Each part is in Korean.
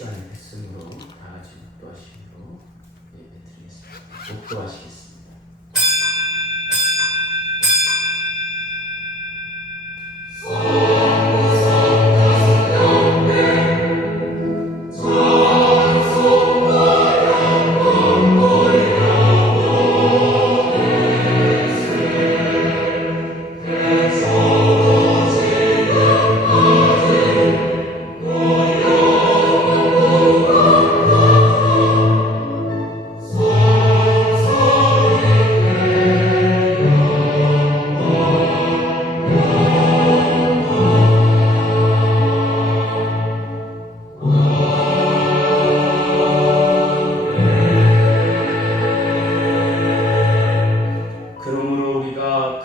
시간이 됐으므로 다 같이 목도하시기로 예배드리겠습니다. 목도하시겠습니다.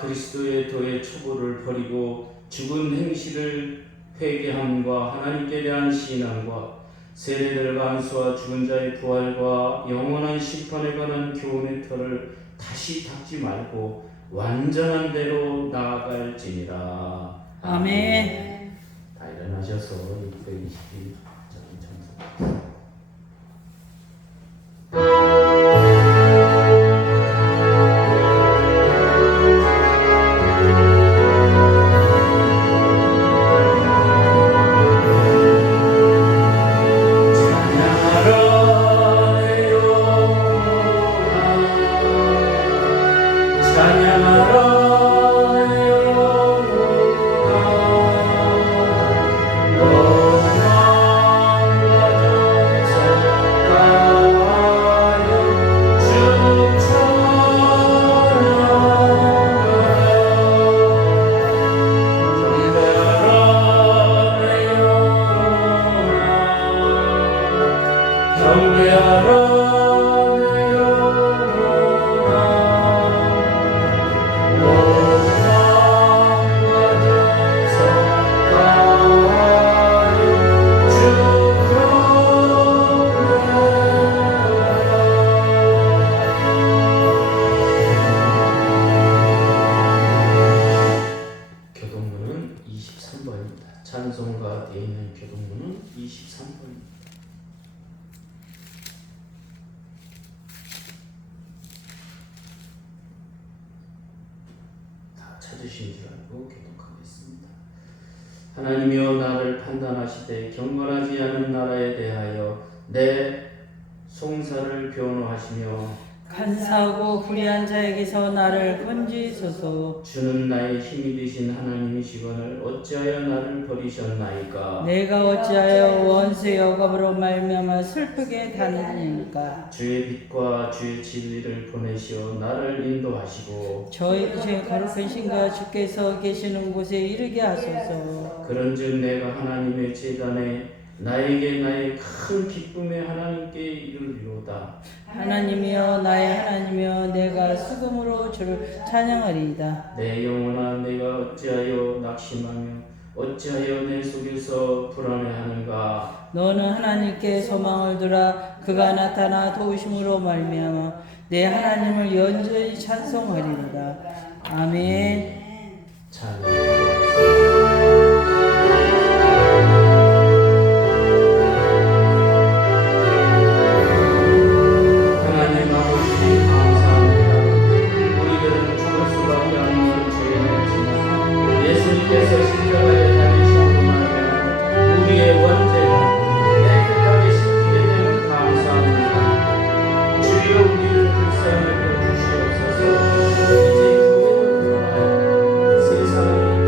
그리스도의 도의 초보를 버리고 죽은 행실을 회개함과 하나님께 대한 신앙과 세례들 간수와 죽은 자의 부활과 영원한 심판에 관한 교훈의 터를 다시 닦지 말고 완전한 대로 나아갈지니라. 아멘. 다 일어나셔서 622장 청소. 교동문은 23번입니다. 찬송가 되어 있는 교동문은 23번입니다. 다 찾으신 줄 알고 교독하겠습니다. 하나님이여 나를 판단하시되 경건하지 않은 나라에 대하여 내 송사를 변호하시며 간사하고 불의한 자에게서 나를 건지소서. 주는 나의 힘이 되신 하나님이시거늘 어찌하여 나를 버리셨나이까. 내가 어찌하여 원수의 억압으로 말미암아 슬프게 다니니까. 주의 빛과 주의 진리를 보내시어 나를 인도하시고 저의 거룩한 신과 주께서 계시는 곳에 이르게 하소서. 그런즉 내가 하나님의 제단에 나에게 나의 큰 기쁨의 하나님께 이르리로다. 하나님이여 나의 하나님이여 내가 수금으로 주를 찬양하리이다. 내 영혼아 내가 어찌하여 낙심하며 어찌하여 내 속에서 불안해하는가. 너는 하나님께 소망을 두라. 그가 나타나 도우심으로 말미암아 내 하나님을 연전히 찬송하리로다. 아멘. 세상에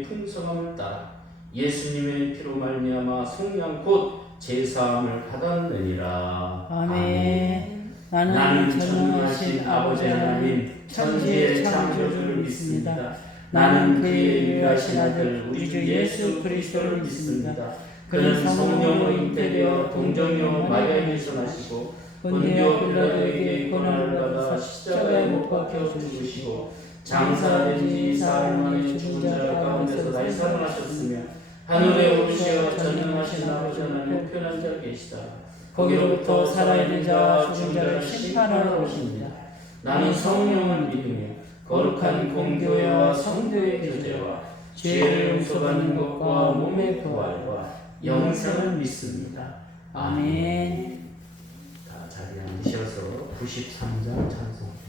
성령의 풍성함을 따라 예수님의 피로 말미암아 속량 곧 제사함을 받았느니라. 아멘. 나는 전능하신 아버지 하나님 천지의 창조주를 믿습니다. 나는 그의 유일하신 아들 우리 주 예수 그리스도를 믿습니다. 그는 성령으로 잉태되어 동정녀 마리아에게서 나시고 본디오 빌라도에게 고난을 받아 십자가에 못 박혀 죽으시고 장사된 지 사흘 만에 죽은 자 가운데서 다시 살아나셨으며 하늘에 오르시어 전능하신 아버지 하나님 우편한 자 계시다. 거기로부터 살아있는 자와 죽은 자를 심판하러 오십니다. 나는 성령을 믿으며 거룩한 공교회와 성도의 교제와 죄를 용서받는 것과 몸의 부활과 영생을 믿습니다. 아멘. 다 자리에 앉으셔서 93장 찬송하겠습니다.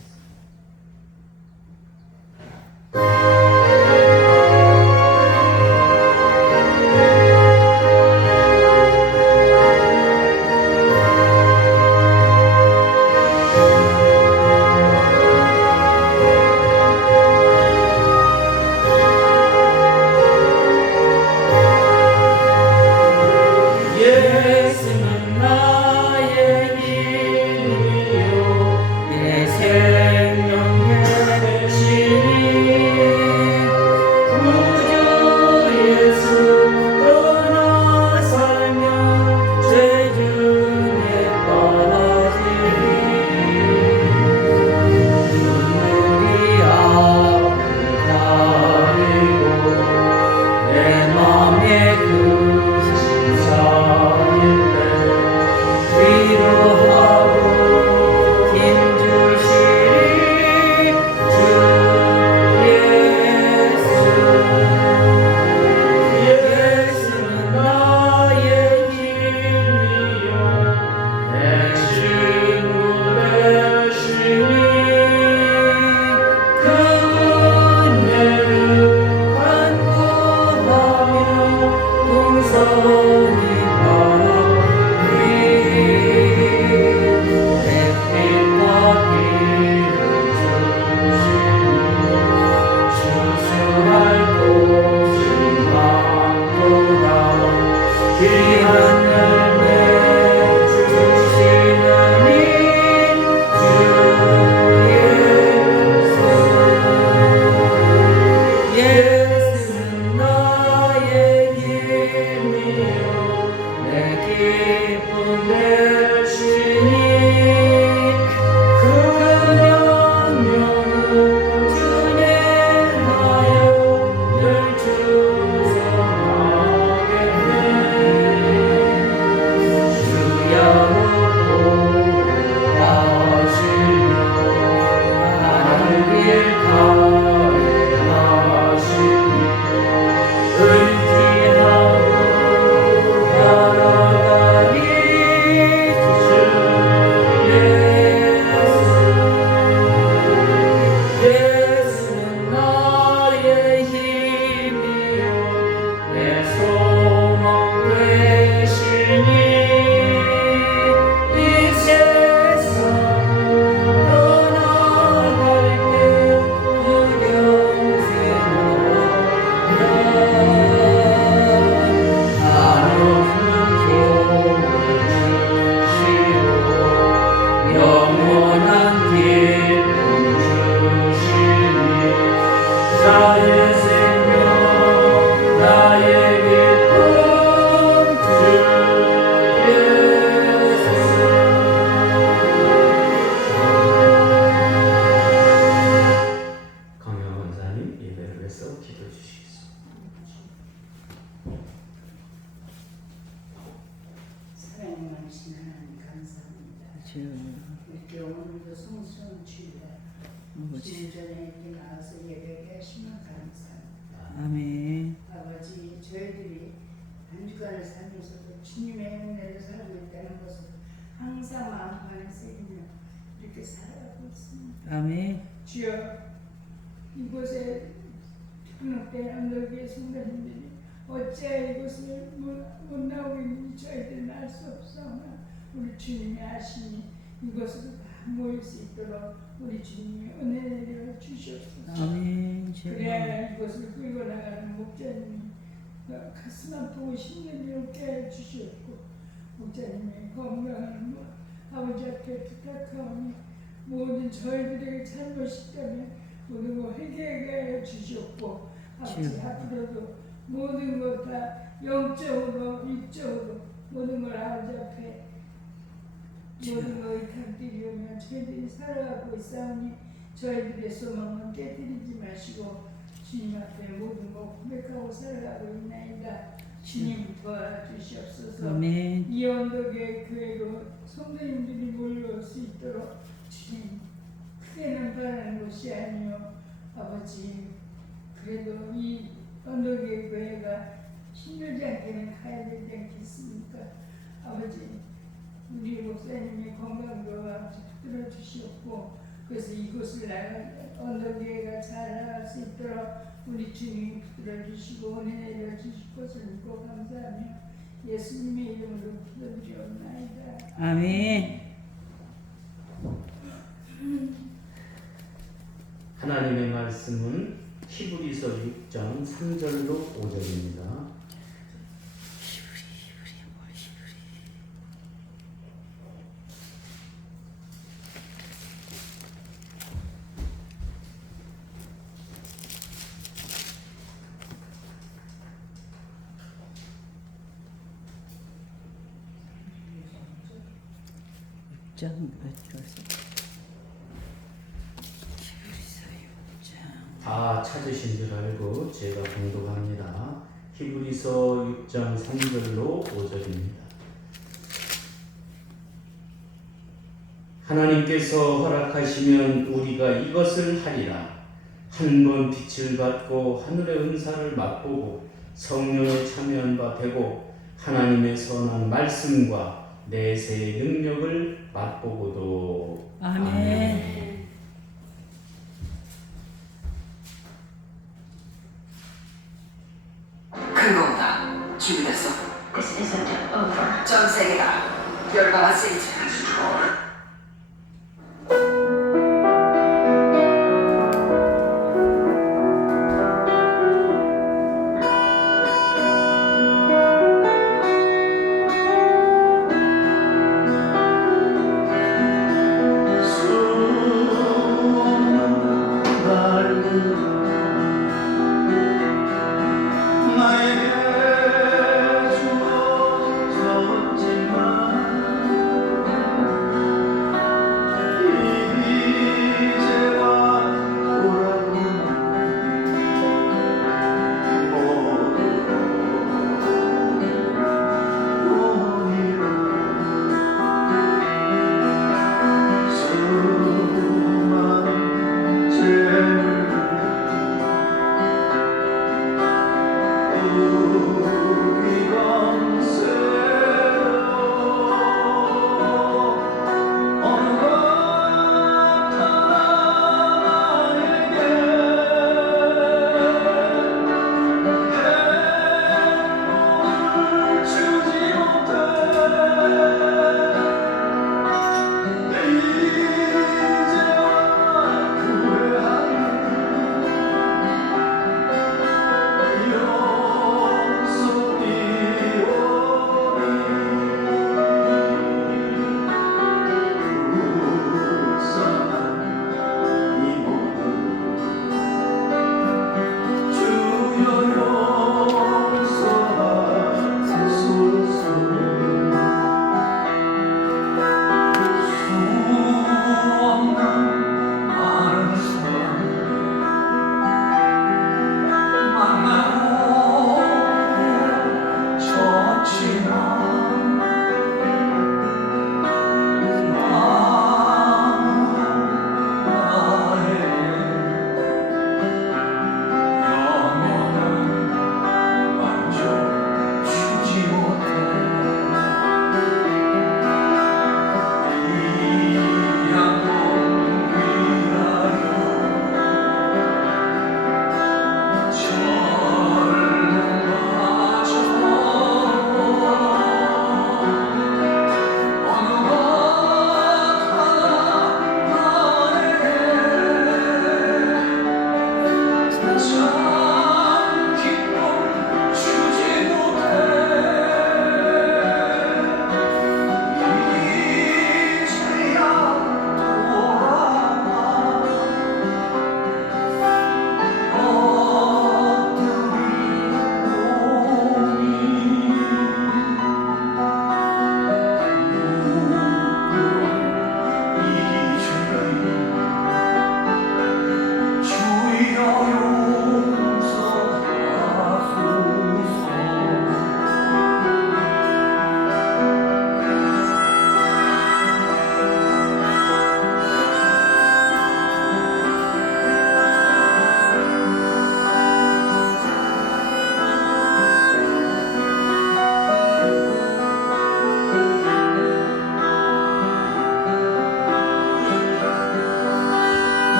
예수는 나의 힘이요 내 생명의 대신이 구주 예수 떠나 살면 죄중에 빠지니 눈물이 앞을 가리고 내 맘에 그 위로하고 힘주시리 주 예수. 예수는 나의 힘이요 내 친구 되시니 그 은혜를 간구하며 동성이 예수는 나의 힘이요 내 기쁨 되시니 그 명령을 준행하여 늘 충성하겠네. 주야로 보호하시며 나를 길 가리하시니 의지하고 따라가리 주 예수. 예수는 나의 힘이요 내 소망 되시니 이 세상 떠나갈 때 구경세 한없는 복을 주시고 영원한 기쁨 주시니 나의 생명 나의 기쁨 주 예수. 강영 권사님 예배를 위해서 기도해 주시겠습니다. 사랑이 많으신 하나님 감사합니다. 이렇게 오늘도 성수한 주일에 진전에 이렇게 나와서 예배를 하시면 감사합니다. 아멘. 아버지 저희들이 한 주간을 살면서도 주님의 은혜를 살고 있다는 것을 항상 마음 안에 새기며 이렇게 살아가고 있습니다. 아멘. 주여 이곳에 특능된 언덕의 성도님들이 어찌하여 이곳을 못 나오고 있는지 저희들은 알 수 없사오나 우리 주님이 아시니 이곳으로 다 모일 수 있도록 우리 주님이 은혜 내려 주시옵소서. 아멘. 그래야 이곳을 끌고 나가는 목자 기도하고 신는 일 깨 주시옵고 목자님의 건강을 아버지 앞에 부탁하오니 모든 저희들에게 잘못이 있다면 모든 걸 회개하게 하여 주시옵고 아버지 앞으로도 모든 것 다 영적으로 육적으로 모든 걸 아버지 앞에 모든 걸 의탁드리오며 저희들이 살아가고 있사오니 저희들의 소망은 깨뜨리지 마시고 주님 앞에 모든 것 고백하고 살아가고 있나이다. 주님 도와주시옵소서. 아멘. 이 언덕의 교회로 성도님들이 몰려올 수 있도록 주님 크게는 바라는 것이 아니요 아버지 그래도 이 언덕의 교회가 힘들지 않게는 가야 되지 않겠습니까? 아버지 우리 목사님의 건강도 아버지 붙들어 주시옵고 그래서 이곳을 언덕교회가 잘 나갈 수 있도록 우리 주님이 붙들어 주시고 은혜 내려 주실 것을 믿고 감사하며 예수님의 이름으로 기도드리옵나이다. 아멘. 하나님의 말씀은 히브리서 6장 3절로 5절입니다. 다 찾으신 줄 알고 제가 봉독합니다. 히브리서 6장 3절로 5절입니다. 하나님께서 허락하시면 우리가 이것을 하리라. 한 번 빛을 받고 하늘의 은사를 맛보고 성령에 참여한 바 되고 하나님의 선한 말씀과 내세의 능력을 맛보고도. 아멘. 근거다. 준비됐어. This isn't over. 전 세계가 열받았어 이제.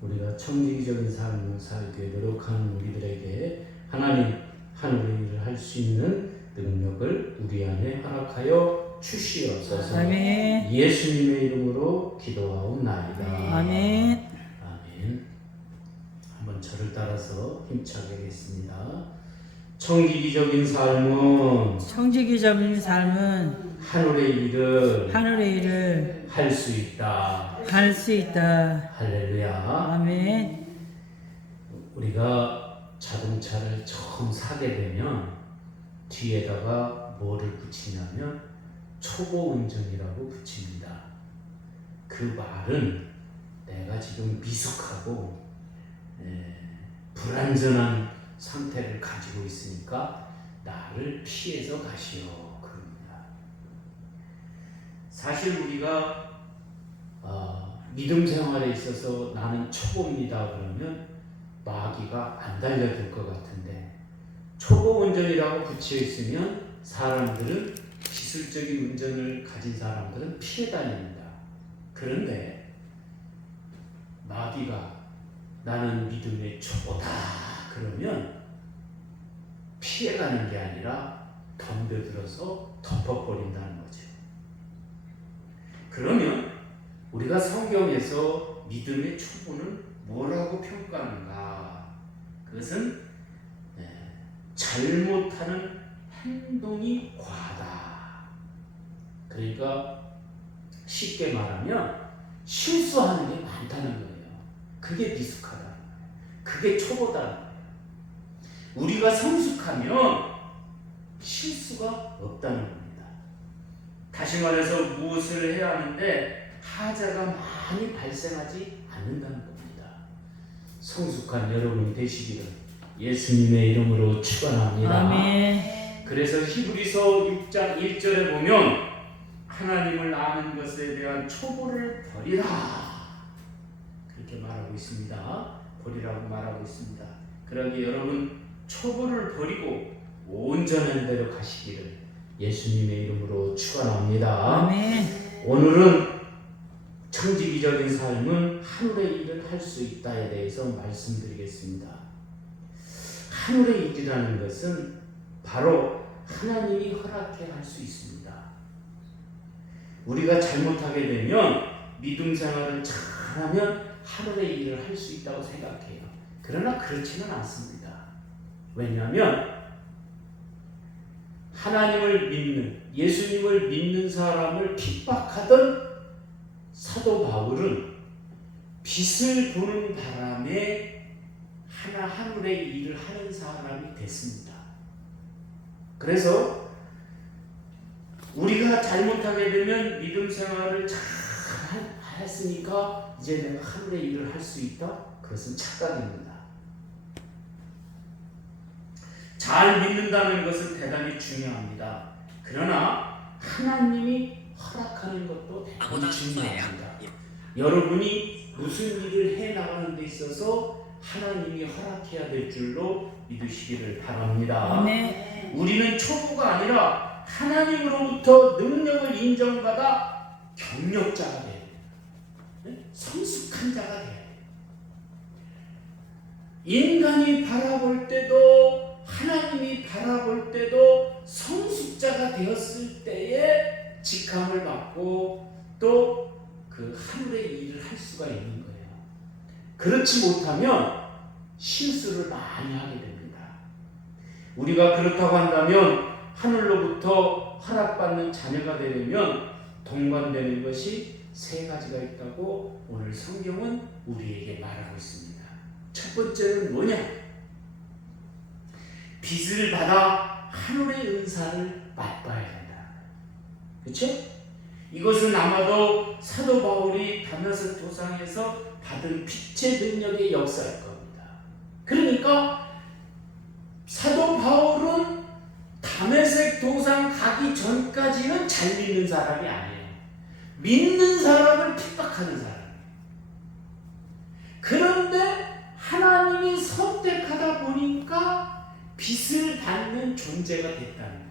우리가 청지기적인 삶을 살게 노력하는 우리들에게 하나님 하늘의 일을 할 수 있는 능력을 우리 안에 허락하여 주시옵소서. 아멘. 예수님의 이름으로 기도하옵나이다. 아멘. 아멘. 한번 저를 따라서 힘차게 하겠습니다. 청지기적인 삶은 청지기적인 삶은 하늘의 일을 하늘의 일을 할 수 있다. 할 수 있다. 할렐루야. 아멘. 우리가 자동차를 처음 사게 되면 뒤에다가 뭐를 붙이냐면 초보 운전이라고 붙입니다. 그 말은 내가 지금 미숙하고 불안전한 상태를 가지고 있으니까 나를 피해서 가시오 그럽니다. 사실 우리가 믿음 생활에 있어서 나는 초보입니다 그러면 마귀가 안 달려들 것 같은데 초보 운전이라고 붙여 있으면 사람들은 기술적인 운전을 가진 사람들은 피해 다닙니다. 그런데 마귀가 나는 믿음의 초보다 그러면 피해가는 게 아니라 덤벼들어서 덮어버린다는 거죠. 그러면 우리가 성경에서 믿음의 초보는 뭐라고 평가하는가? 그것은 잘못하는 행동이 과하다. 그러니까 쉽게 말하면 실수하는 게 많다는 거예요. 그게 미숙하다는 거예요. 그게 초보다는 거예요. 우리가 성숙하면 실수가 없다는 겁니다. 다시 말해서 무엇을 해야 하는데 하자가 많이 발생하지 않는다는 겁니다. 성숙한 여러분이 되시기를 예수님의 이름으로 축원합니다. 아멘. 그래서 히브리서 6장 1절에 보면 하나님을 아는 것에 대한 초보를 버리라 그렇게 말하고 있습니다. 버리라고 말하고 있습니다. 그러기 여러분 초보를 버리고 온전한 대로 가시기를 예수님의 이름으로 축원합니다. 아멘. 오늘은 청지기적인 삶은 하늘의 일을 할 수 있다에 대해서 말씀드리겠습니다. 하늘의 일이라는 것은 바로 하나님이 허락해 할 수 있습니다. 우리가 잘못하게 되면 믿음 생활을 잘하면 하늘의 일을 할 수 있다고 생각해요. 그러나 그렇지는 않습니다. 왜냐하면 하나님을 믿는 예수님을 믿는 사람을 핍박하던 사도 바울은 빛을 보는 바람에 하늘의 일을 하는 사람이 됐습니다. 그래서 우리가 잘못하게 되면 믿음 생활을 잘 했으니까 이제 내가 하늘의 일을 할 수 있다? 그것은 착각입니다. 잘 믿는다는 것은 대단히 중요합니다. 그러나 하나님이 허락하는 것도 대단히 중요합니다. 여러분이 무슨 일을 해나가는 데 있어서 하나님이 허락해야 될 줄로 믿으시기를 바랍니다. 아멘. 우리는 초보가 아니라 하나님으로부터 능력을 인정받아 경력자가 돼야 돼요. 성숙한 자가 돼야 돼요. 인간이 바라볼 때도 하나님이 바라볼 때도 성숙자가 되었을 때에 직함을 받고 또 그 하늘의 일을 할 수가 있는 거예요. 그렇지 못하면 실수를 많이 하게 됩니다. 우리가 그렇다고 한다면 하늘로부터 허락받는 자녀가 되려면 동반되는 것이 세 가지가 있다고 오늘 성경은 우리에게 말하고 있습니다. 첫 번째는 뭐냐? 빚을 받아 하늘의 은사를 맛봐야 된다. 그렇죠? 이것은 아마도 사도 바울이 다메섹 도상에서 받은 빛의 능력의 역사일 겁니다. 그러니까 사도 바울은 다메섹 도상 가기 전까지는 잘 믿는 사람이 아니에요. 믿는 사람을 핍박하는 사람이에요. 그런데 하나님이 선택하다 보니까 빚을 받는 존재가 됐다는 거예요.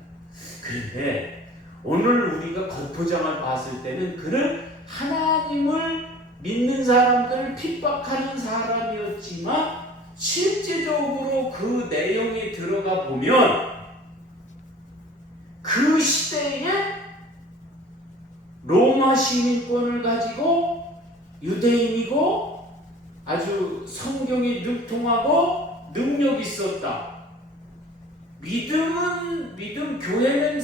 그런데 오늘 우리가 겉포장을 봤을 때는 그를 하나님을 믿는 사람들을 핍박하는 사람이었지만 실제적으로 그 내용에 들어가 보면 그 시대에 로마 시민권을 가지고 유대인이고 아주 성경이 능통하고 능력이 있었다. 교회는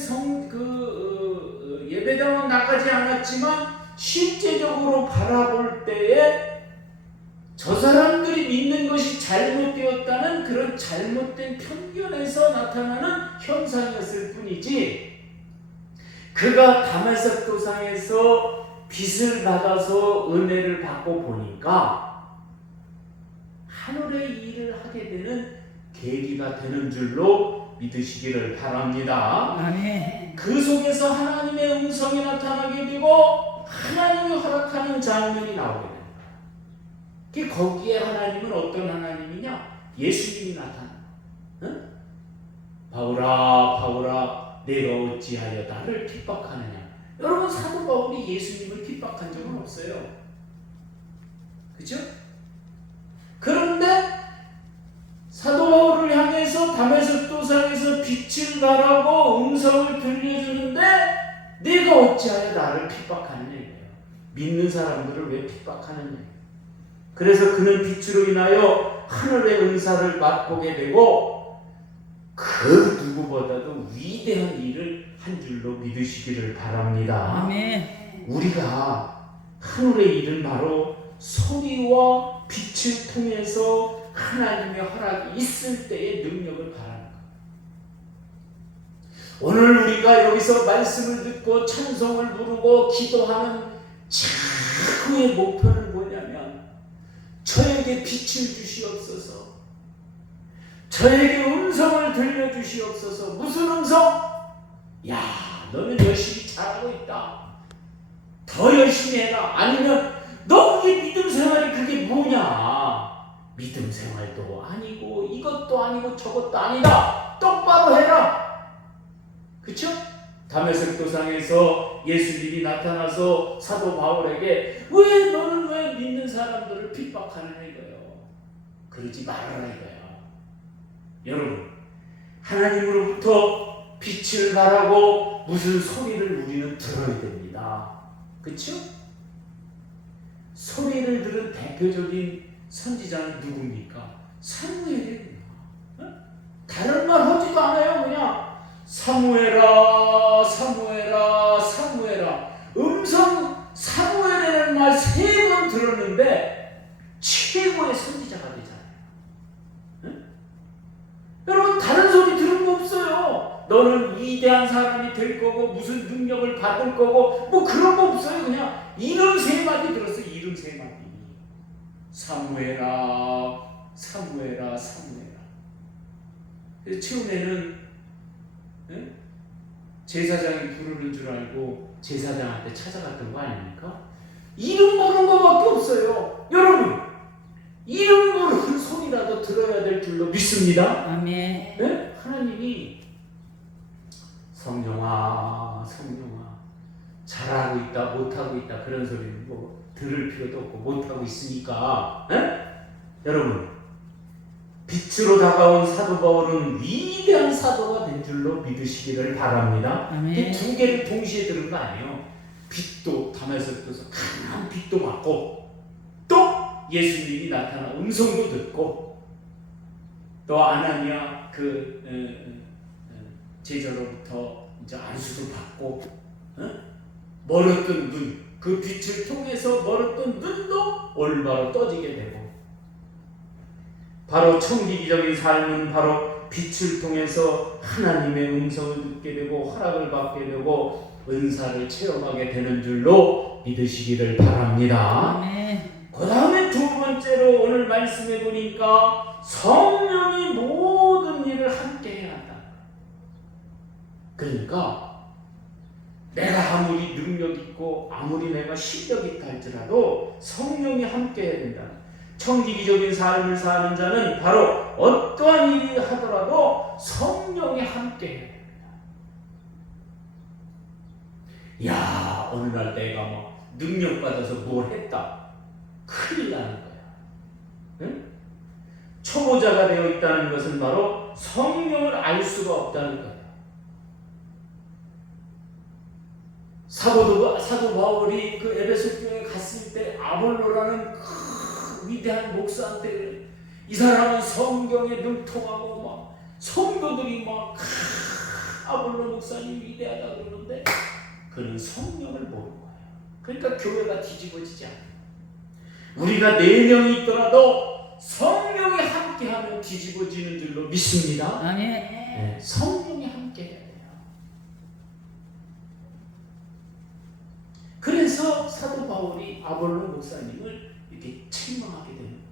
예배당은 나가지 않았지만 실제적으로 바라볼 때에 저 사람들이 믿는 것이 잘못되었다는 그런 잘못된 편견에서 나타나는 현상이었을 뿐이지, 그가 다메섹 도상에서 빚을 받아서 은혜를 받고 보니까 하늘의 일을 하게 되는 계기가 되는 줄로 믿으시기를 바랍니다. 아멘. 그 속에서 하나님의 음성이 나타나게 되고 하나님이 허락하는 장면이 나오게 됩니다. 거기에 하나님은 어떤 하나님이냐? 예수님이 나타나. 응? 바울아 바울아 내가 어찌하여 나를 핍박하느냐. 여러분, 사도 바울이 예수님을 핍박한 적은 없어요. 그렇죠? 그런데 사도 바울을 향해서 다메섹 도상에서 빛을 발하고 음성을 들려주는데 네가 어찌하여 나를 핍박하느냐 이거예요. 믿는 사람들을 왜 핍박하느냐. 그래서 그는 빛으로 인하여 하늘의 은사를 맛보게 되고 그 누구보다도 위대한 일을 한 줄로 믿으시기를 바랍니다. 아멘. 우리가 하늘의 일은 바로 소리와 빛을 통해서 하나님의 허락이 있을 때의 능력을 바라는 것. 오늘 우리가 여기서 말씀을 듣고 찬송을 부르고 기도하는 최후의 목표는 뭐냐면 저에게 빛을 주시옵소서, 저에게 음성을 들려주시옵소서. 무슨 음성? 야, 너는 열심히 잘하고 있다, 더 열심히 해라. 아니면 너 그게 믿음 생활이 그게 뭐냐, 믿음 생활도 아니고 이것도 아니고 저것도 아니다, 똑바로 해라. 그쵸? 다메섹 도상에서 예수님이 나타나서 사도 바울에게 너는 왜 믿는 사람들을 핍박하느냐 이거예요. 그러지 말아라 이거야. 여러분, 하나님으로부터 빛을 바라고 무슨 소리를 우리는 들어야 됩니다. 그쵸? 소리를 들은 대표적인 선지자는 누굽니까? 사무엘이에요. 다른 말 하지도 않아요. 그냥 사무엘아 사무엘아 사무엘아. 음성 사무엘이라는 말 3번 들었는데 최고의 선지자가 되잖아요. 응? 여러분, 다른 소리 들은 거 없어요. 너는 위대한 사람이 될 거고 무슨 능력을 받을 거고 뭐 그런 거 없어요. 그냥 이름 3마디 들었어요. 이름 3마디. 사무엘아 사무엘아 사무엘아. 처음에는 제사장이 부르는 줄 알고 제사장한테 찾아갔던 거 아닙니까? 이름 부르는 거밖에 없어요. 여러분, 이름 부르는 소리라도 들어야 될 줄로 믿습니다. 아멘. 네? 하나님이 성령아 성령아 잘하고 있다 못하고 있다 그런 소리는 뭐 들을 필요도 없고 못하고 있으니까. 여러분, 빛으로 다가온 사도 바울은 위대한 사도가 된 줄로 믿으시기를 바랍니다. 아멘. 이 2개를 동시에 들은 거 아니에요. 빛도 다메섹에서 강한 빛도 받고 또 예수님이 나타나 음성도 듣고 또 아나니아 제자로부터 이제 안수도 받고 멀었던 눈, 그 빛을 통해서 멀었던 눈도 올바로 떠지게 되고, 바로 청지기적인 삶은 바로 빛을 통해서 하나님의 음성을 듣게 되고 허락을 받게 되고 은사를 체험하게 되는 줄로 믿으시기를 바랍니다. 아멘. 그 다음에 2번째로 오늘 말씀해 보니까 성령이 모든 일을 함께 해야 한다. 그러니까 내가 아무리 능력 있고 아무리 내가 실력 있다 할지라도 성령이 함께 해야 된다. 청지기적인 삶을 사는 자는 바로 어떠한 일이 하더라도 성령이 함께 해야 됩니다. 야, 어느 날 내가 막 능력 받아서 뭘 했다. 큰일 나는 거야. 응? 초보자가 되어 있다는 것은 바로 성령을 알 수가 없다는 거예요. 사도 바울이 그 에베소 교회에 갔을 때 아볼로라는 그 위대한 목사한테 이 사람은 성경에 능통하고 막 성도들이 막 아볼로 목사님 위대하다 그러는데 그는 성령을 모르는 거예요. 그러니까 교회가 뒤집어지지 않아요. 우리가 4명이 있더라도 성령이 함께하면 뒤집어지는 줄로 믿습니다. 아멘. 네, 성령이 함께해야 돼요. 그래서 사도 바울이 아볼로 목사님을 이렇게 책망하게 되는 겁니다.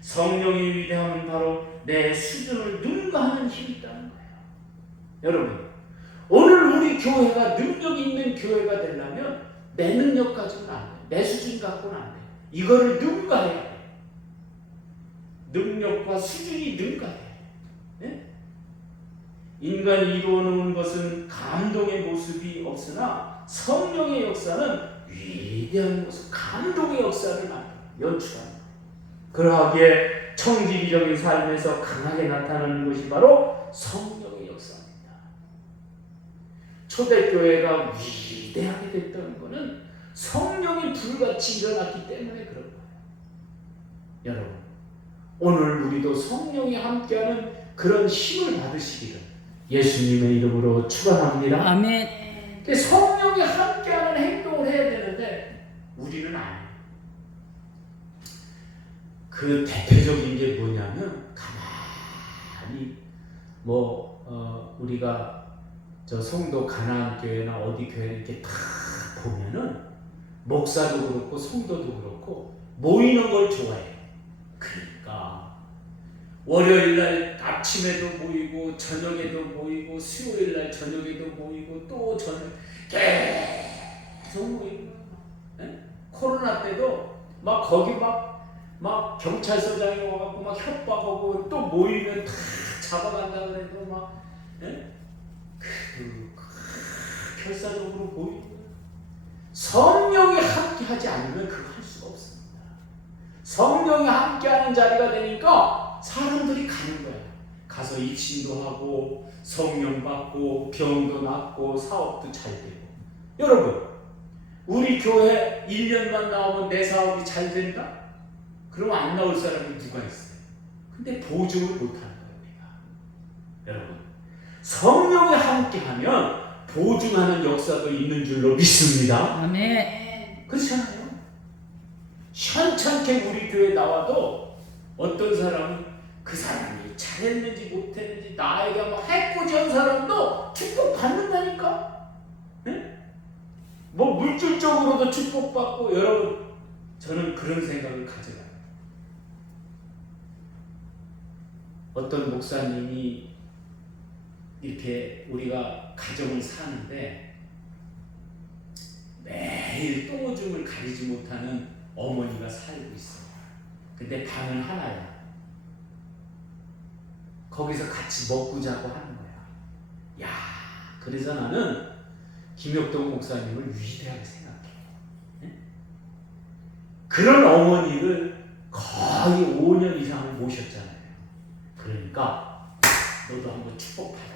성령의 위대함은 바로 내 수준을 능가하는 힘이 있다는 거예요. 여러분, 오늘 우리 교회가 능력 있는 교회가 되려면 내 능력 가지고는 안 돼. 내 수준 갖고는 안 돼. 이거를 능가해야 돼. 능력과 수준이 능가해. 네? 인간이 이루어놓은 것은 감동의 모습이 없으나 성령의 역사는 위대한 모습, 감동의 역사를 연출합니다. 그러하기에 청지기적인 삶에서 강하게 나타나는 것이 바로 성령의 역사입니다. 초대교회가 위대하게 됐다는 것은 성령이 불같이 일어났기 때문에 그런 거예요. 여러분, 오늘 우리도 성령이 함께하는 그런 힘을 받으시기를 예수님의 이름으로 축원합니다. 아멘. 성령이 함께하는 행동을 해야 되는데 우리는 안 해요. 그 대표적인 게 뭐냐면 가만히 우리가 저 송도 가나안 교회나 어디 교회 이렇게 다 보면은 목사도 그렇고 성도도 그렇고 모이는 걸 좋아해요. 그러니까 월요일 날 아침에도 모이고 저녁에도 모이고 수요일 날 저녁에도 모이고 또 저녁 계속 모이고 네? 코로나 때도 막 거기 막 경찰서장이 와갖고 막 협박하고 또 모이면 다 잡아간다 그래도 막 네? 결사적으로 모이고 성령이 함께하지 않으면 그거 할 수가 없습니다. 성령이 함께하는 자리가 되니까 사람들이 가는 거예요. 가서 입신도 하고 성령 받고 병도 낫고 사업도 잘 되고. 여러분, 우리 교회 1년만 나오면 내 사업이 잘 된다? 그러면 안 나올 사람이 누가 있어요? 근데 보증을 못하는 거예요, 우리가. 여러분, 성령이 함께하면 보증하는 역사도 있는 줄로 믿습니다. 아멘. 그렇잖아요. 현찮게 우리 교회 나와도 어떤 사람은 그 사람이 잘했는지 못했는지 나에게 막 해코지한 사람도 축복받는다니까. 네? 뭐 물질적으로도 축복받고. 여러분, 저는 그런 생각을 가져가요. 어떤 목사님이 이렇게 우리가 가정을 사는데 매일 똥오줌을 가리지 못하는 어머니가 살고 있어요. 근데 방은 하나야. 거기서 같이 먹고 자고 하는 거야. 야, 그래서 나는 김혁동 목사님을 위대하게 생각해. 네? 그런 어머니를 거의 5년 이상을 모셨잖아요. 그러니까 너도 한번 축복받아라.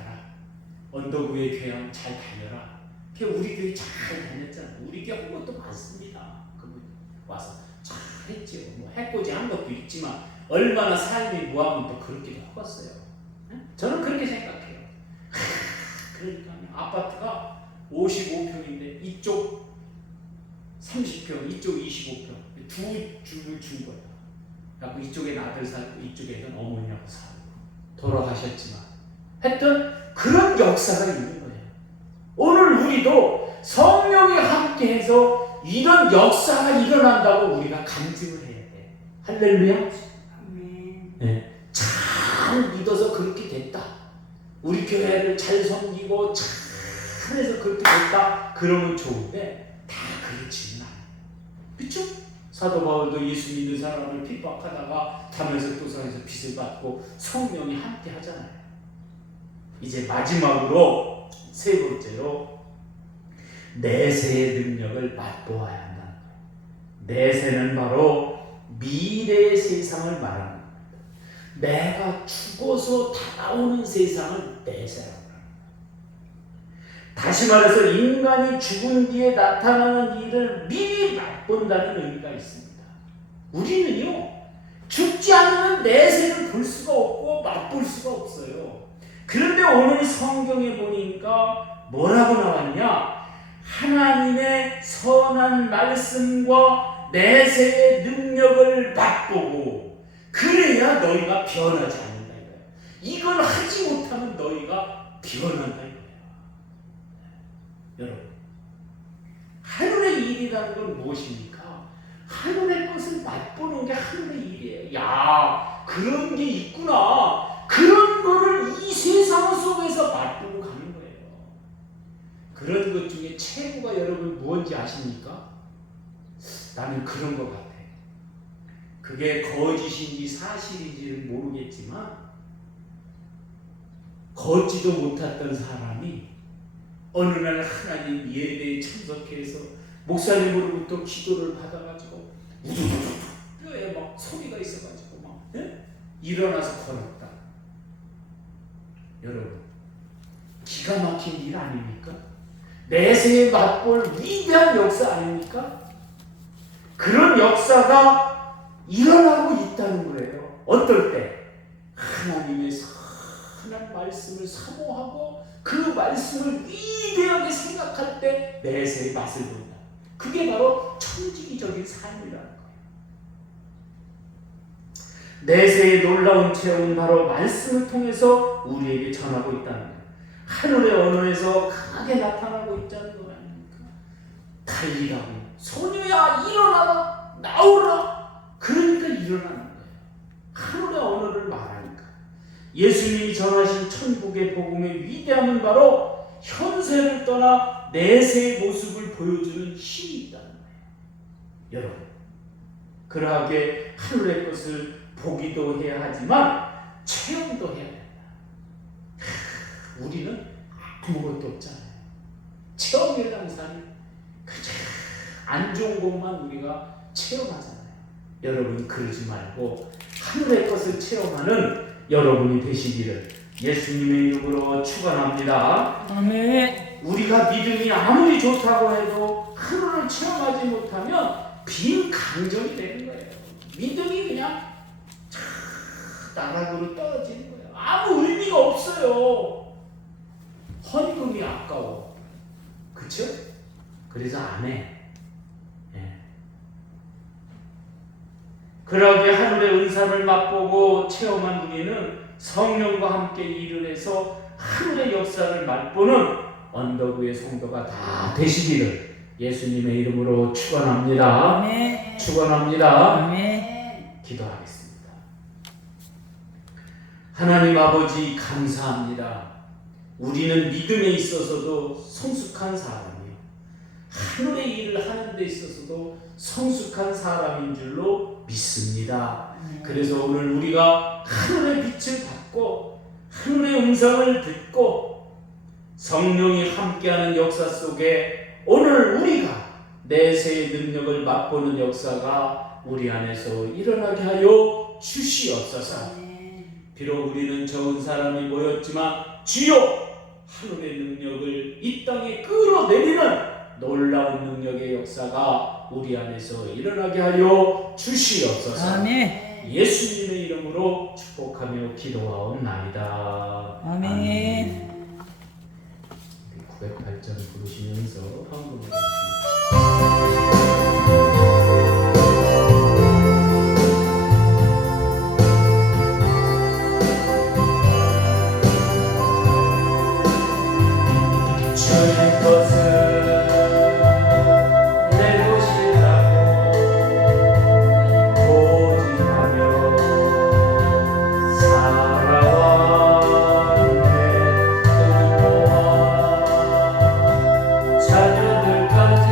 언더구의 교회 잘 다녀라. 우리 교회 잘 다녔잖아. 우리 교회 한 것도 많습니다. 그분 와서 잘 했지요. 뭐 해코지 한 것도 있지만 얼마나 삶이 무하면 또 그렇게도 하겠어요. 저는 그렇게 생각해요. 그러니까 아파트가 55평인데 이쪽 30평, 이쪽 25평 두 주를 준 거야. 그래서 이쪽엔 아들 살고 이쪽에는 어머니하고 살고 돌아가셨지만 하여튼 그런 역사가 있는 거예요. 오늘 우리도 성령이 함께해서 이런 역사가 일어난다고 우리가 간증을 해야 돼. 할렐루야. 네. 잘 믿어서 그렇게 됐다. 우리 교회를 잘 섬기고 잘해서 그렇게 됐다. 그러면 좋은데 다 그렇지는 않아요. 그렇죠? 사도 바울도 예수 믿는 사람을 핍박하다가 담에서 도상에서 빚을 받고 성령이 함께 하잖아요. 이제 마지막으로 세 번째로 내세의 능력을 맛보아야 한다는 거예요. 내세는 바로 미래의 세상을 말합니다. 내가 죽어서 다가오는 세상을 내세라고 합니다. 다시 말해서 인간이 죽은 뒤에 나타나는 일을 미리 맛본다는 의미가 있습니다. 우리는요, 죽지 않으면 내세를 볼 수가 없고 맛볼 수가 없어요. 그런데 오늘 성경에 보니까 뭐라고 나왔냐? 하나님의 선한 말씀과 내세의 능력을 맛보고 그래야 너희가 변하지 않는다 이거예요. 이걸 하지 못하면 너희가 변한다 이거예요. 여러분, 하늘의 일이라는 건 무엇입니까? 하늘의 것을 맛보는 게 하늘의 일이에요. 야, 그런 게 있구나. 그런 거를 이 세상 속에서 맛보고 가는 거예요. 그런 것 중에 최고가 여러분 뭔지 아십니까? 나는 그런 것 같아. 그게 거짓인지 사실인지는 모르겠지만 걷지도 못했던 사람이 어느 날 하나님 예배에 참석해서 목사님으로부터 기도를 받아가지고 우두두두 뼈에 막 소리가 있어가지고 막 일어나서 걸었다. 여러분, 기가 막힌 일 아닙니까? 내세에 맛볼 위대한 역사 아닙니까? 그런 역사가 일어나고 있다는 거예요. 어떨 때? 하나님의 선한 말씀을 사모하고 그 말씀을 위대하게 생각할 때 내세의 맛을 본다. 그게 바로 천지기적인 삶이라는 거예요. 내세의 놀라운 체험은 바로 말씀을 통해서 우리에게 전하고 있다는 거예요. 하늘의 언어에서 강하게 나타나고 있다는 거 아닙니까? 달리라고, 소녀야 일어나라, 나오라. 그러니까 일어나는 거예요. 하늘의 언어를 말하니까. 예수님이 전하신 천국의 복음의 위대함은 바로 현세를 떠나 내세의 모습을 보여주는 힘이 있다는 거예요. 여러분, 그러하게 하늘의 것을 보기도 해야 하지만 체험도 해야 된다. 우리는 아무것도 없잖아요. 체험이라는 삶이 그저 안 좋은 것만 우리가 체험하잖아요. 여러분, 그러지 말고 하늘의 것을 체험하는 여러분이 되시기를 예수님의 이름으로 축원합니다. 아멘. 우리가 믿음이 아무리 좋다고 해도 하늘을 체험하지 못하면 빈 감정이 되는 거예요. 믿음이 그냥 나락으로 떨어지는 거예요. 아무 의미가 없어요. 헌금이 아까워. 그쵸? 그래서 안 해. 예. 그러게 하늘의 은사를 맛보고 체험한 우리는 성령과 함께 일을 해서 하늘의 역사를 맛보는 언덕 위의 성도가 다 되시기를 예수님의 이름으로 축원합니다. 아멘. 축원합니다. 아멘. 기도하겠습니다. 하나님 아버지, 감사합니다. 우리는 믿음에 있어서도 성숙한 사람이요, 하늘의 일을 하는 데 있어서도 성숙한 사람인 줄로 믿습니다. 그래서 오늘 우리가 하늘의 빛을 받고 하늘의 음성을 듣고 성령이 함께하는 역사 속에 오늘 우리가 내세의 능력을 맛보는 역사가 우리 안에서 일어나게 하여 주시옵소서. 비록 우리는 적은 사람이 모였지만 주여, 하늘의 능력을 이 땅에 끌어내리는 놀라운 능력의 역사가 우리 안에서 일어나게 하여 주시옵소서. 아멘. 예수님의 이름으로 축복하며 기도하옵나이다. 아멘. 908장 부르시면서 헌금하겠습니다. 주의 것을 내 것이라고 고집하며 살아왔네. 부모와 자녀들까지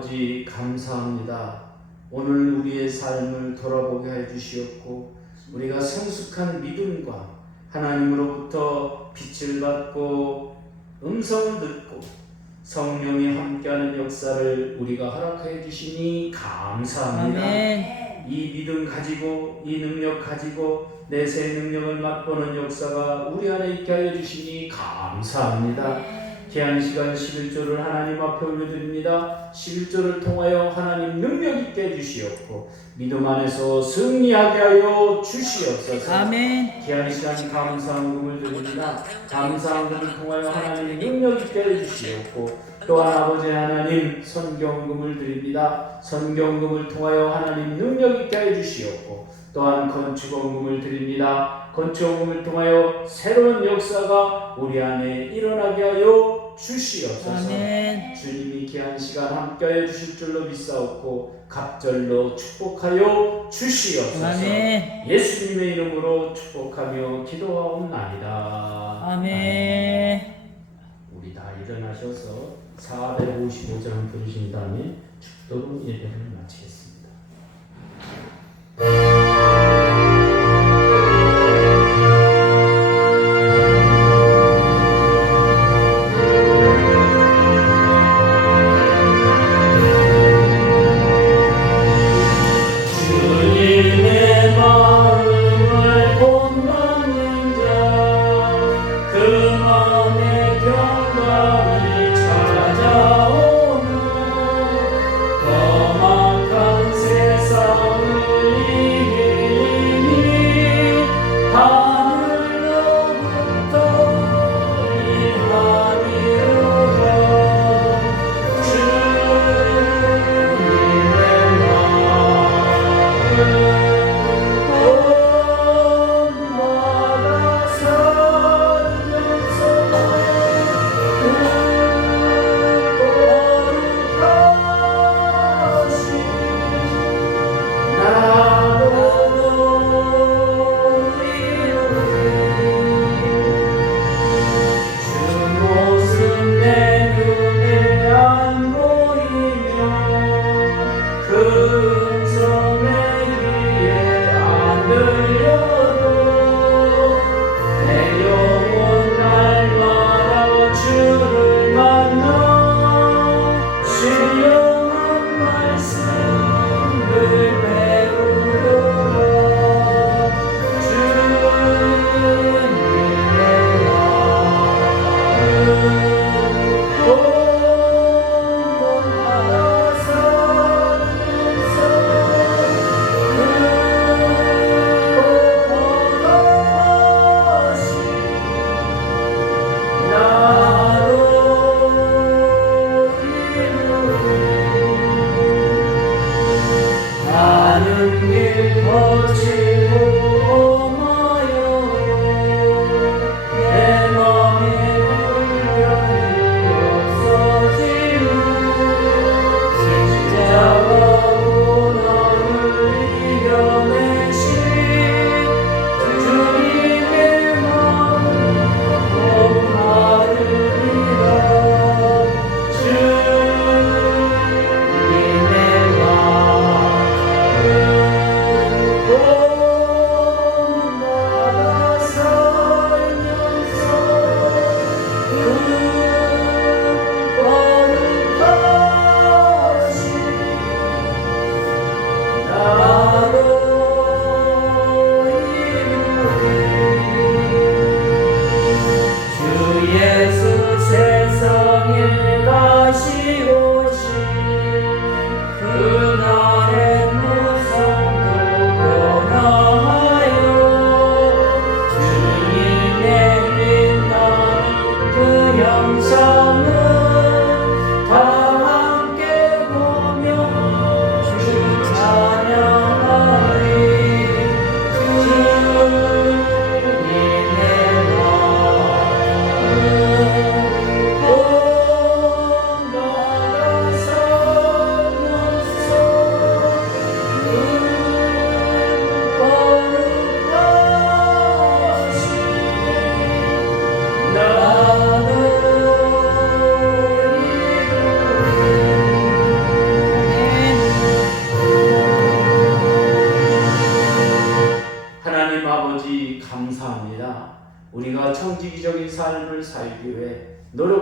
아버지 감사합니다. 오늘 우리의 삶을 돌아보게 해주시었고 우리가 성숙한 믿음과 하나님으로부터 빛을 받고 음성을 듣고 성령이 함께하는 역사를 우리가 허락해 주시니 감사합니다. 아멘. 이 믿음 가지고 이 능력 가지고 내세 능력을 맛보는 역사가 우리 안에 있게 하여 주시니 감사합니다. 귀한 시간 11조를 하나님 앞에 올려드립니다. 11조를 통하여 하나님 능력 있게 해주시옵고 믿음 안에서 승리하게 하여 주시옵소서. 아멘. 귀한 시간 감사함을 드립니다. 감사함을 통하여 하나님 능력 있게 해주시옵고 또한 아버지 하나님 선경금을 드립니다. 선경금을 통하여 하나님 능력 있게 해주시옵고 또한 건축원금을 드립니다. 건축원금을 통하여 새로운 역사가 우리 안에 일어나게 하여 주시옵소서. 아멘. 주님이 귀한 시간 함께하여 주실 줄로 믿사옵고 갑절로 축복하여 주시옵소서. 아멘. 예수님의 이름으로 축복하며 기도하옵나이다. 아멘. 우리 다 일어나셔서 455장 부르신 다음에 축도로 예배를 마치겠습니다. 주님의 마음을 본받는 자, 그 마음에 평강이 찾아오는 험악한 세상을 이기니 하늘로부터 임하리로다.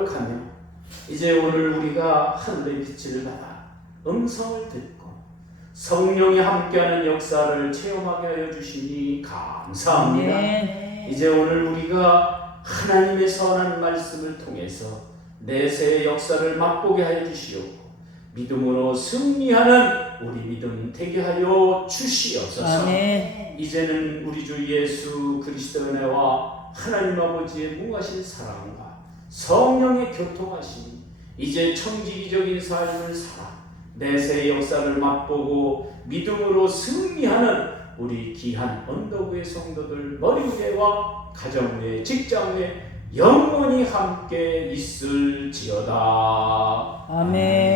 거룩하며 이제 오늘 우리가 하늘의 빛을 받아 음성을 듣고 성령이 함께하는 역사를 체험하게 하여 주시니 감사합니다. 아멘. 이제 오늘 우리가 하나님의 선한 말씀을 통해서 내세의 역사를 맛보게 하여 주시옵고 믿음으로 승리하는 우리 믿음 되게 하여 주시옵소서. 아멘. 이제는 우리 주 예수 그리스도의 은혜와 하나님 아버지의 무하신 사랑과 성령의 교통하심이 이제 청지기적인 삶을 살아 내세의 역사를 맛보고 믿음으로 승리하는 우리 귀한 언덕의 성도들 머리 위에와 가정 위에 직장 위에 영원히 함께 있을지어다. 아멘.